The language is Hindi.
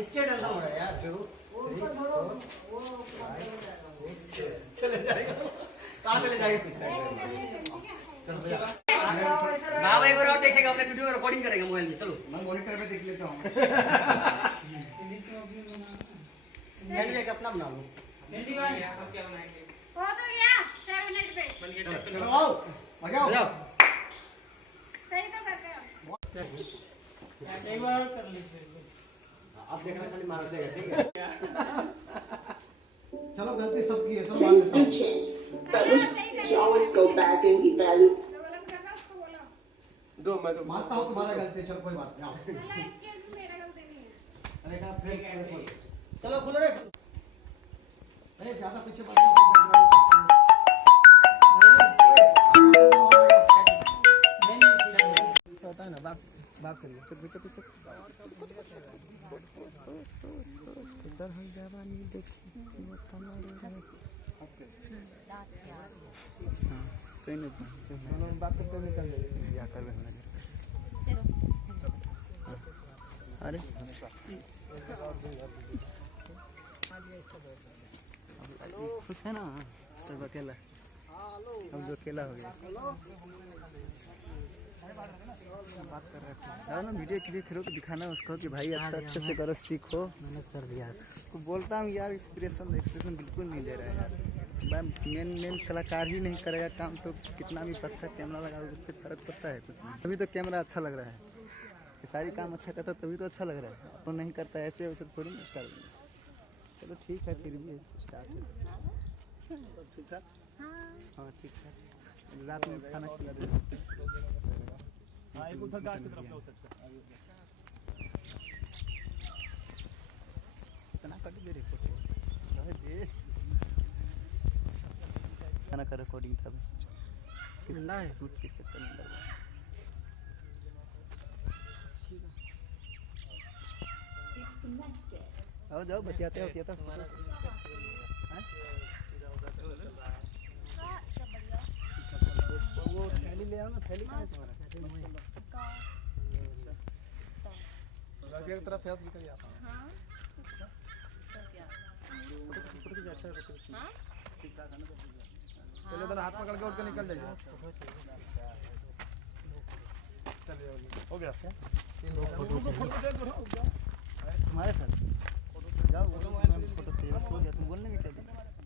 इसके टेंशन हो रहा है यार। 2 3 4 5 6 चले जाएगा, कहाँ चले जाएगा? चलो भैया बाबा एक बार और देखेगा, अपने वीडियो रिकॉर्डिंग करेगा मोबाइल में। चलो मैं मॉनिटर पे देख लेता हूँ। कैंडी का अपना बना लो। कैंडी का आप क्या बनाएंगे? हो तो गया 7 मिनट पे। बन गया चक्कर चलो लगाओ। आओ आ जाओ। सही तो करके आओ। एक बार कर लीजिए। आप देखना खाली मार से ठीक है। चलो गलती सबकी है, सब मान Things लेता do हूँ। change, but we should always go back and evaluate. तो गलत करना उसको बोलो। दो मैं दो मानता हूँ तुम्हारा गलती है, चलो कोई बात नहीं आओ। बोला इसके भी मेरा गलती नहीं है। अरे का फिर चलो खुलो रे। अरे ज्यादा पीछे मत जाओ। होता है ना, बात करिए। चुप चुप चुप। चल हम जवानी देखी कोई नहीं, चलो बात करते निकल जाएंगे। क्या कर रहे हैं? अरे खुश है ना सब? अकेला हम लोग अकेला हो गया। बात कर रहे थे ना, वीडियो क्लिक करो तो दिखाना उसको कि भाई अच्छा अच्छे से करो, सीखो। मैंने कर दिया उसको, बोलता हूँ यार एक्सप्रेशन बिल्कुल नहीं दे रहा है यार। मेन कलाकार ही नहीं करेगा काम तो कितना भी अच्छा कैमरा लगा उससे फर्क पड़ता है कुछ नहीं। अभी तो कैमरा अच्छा लग रहा है, सारी काम अच्छा करता तभी तो अच्छा लग रहा है। अपन नहीं करता ऐसे वैसे थोड़ी ना स्टार्ट। चलो ठीक है, फिर भी स्टार्ट ठीक ठाक। हाँ ठीक ठाक। रात में खाना खिला दे। उधर गाछ की तरफ से हो सकता है। इतना कट दे रे फोटो दे खाना का रिकॉर्डिंग था इसके शूट के चक्कर में लगा। आओ जाओ बतियाते हो क्या था? वो थैली ले आओ ना, थैली कहाँ है तुम्हारा? एक तरफ फेस निकल जाता है। हाँ। अच्छा ठीक ठाक है ना? चलो तो हाथ पकड़ के उठ के निकल जाइए। हो गया क्या? हमारे साथ जाओ, फोटो चाहिए बस, हो गया। तुम बोलने में क्या दिक्कत?